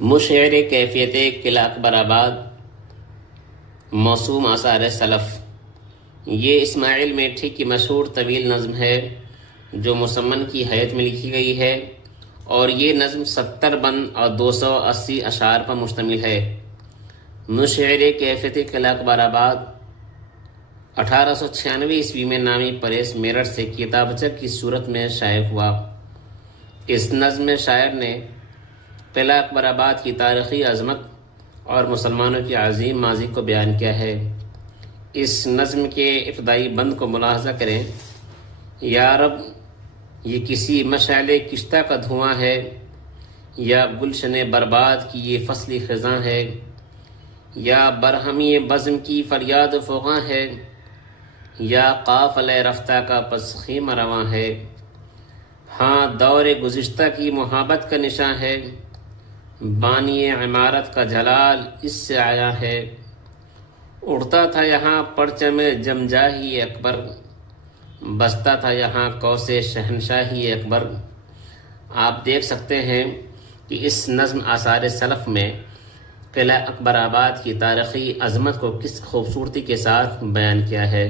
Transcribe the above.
مشعر کیفیت قلعہ اکبر آباد موسوم آثار سلف، یہ اسماعیل میٹھی کی مشہور طویل نظم ہے جو مسمن کی حیت میں لکھی گئی ہے، اور یہ نظم 70 بند اور 280 اشعار پر مشتمل ہے۔ مشعر کیفیت قلعہ اکبر آباد 1896 عیسوی میں نامی پریس میرٹھ سے کتابچہ کی صورت میں شائع ہوا۔ اس نظم میں شاعر نے قلعہ اکبر آباد کی تاریخی عظمت اور مسلمانوں کی عظیم ماضی کو بیان کیا ہے۔ اس نظم کے ابتدائی بند کو ملاحظہ کریں: یا رب، یہ کسی مشعل کشتہ کا دھواں ہے، یا گلشن برباد کی یہ فصلی خزاں ہے، یا برہمی بزم کی فریاد فغاں ہے، یا قافلہ رفتہ کا پسخیم رواں ہے۔ ہاں، دور گزشتہ کی محبت کا نشاں ہے، بانی عمارت کا جلال اس سے آیا ہے۔ اڑتا تھا یہاں پرچم جمجاہی اکبر، بستا تھا یہاں قوس شہنشاہی اکبر۔ آپ دیکھ سکتے ہیں کہ اس نظم آثار سلف میں قلعہ اکبر آباد کی تاریخی عظمت کو کس خوبصورتی کے ساتھ بیان کیا ہے۔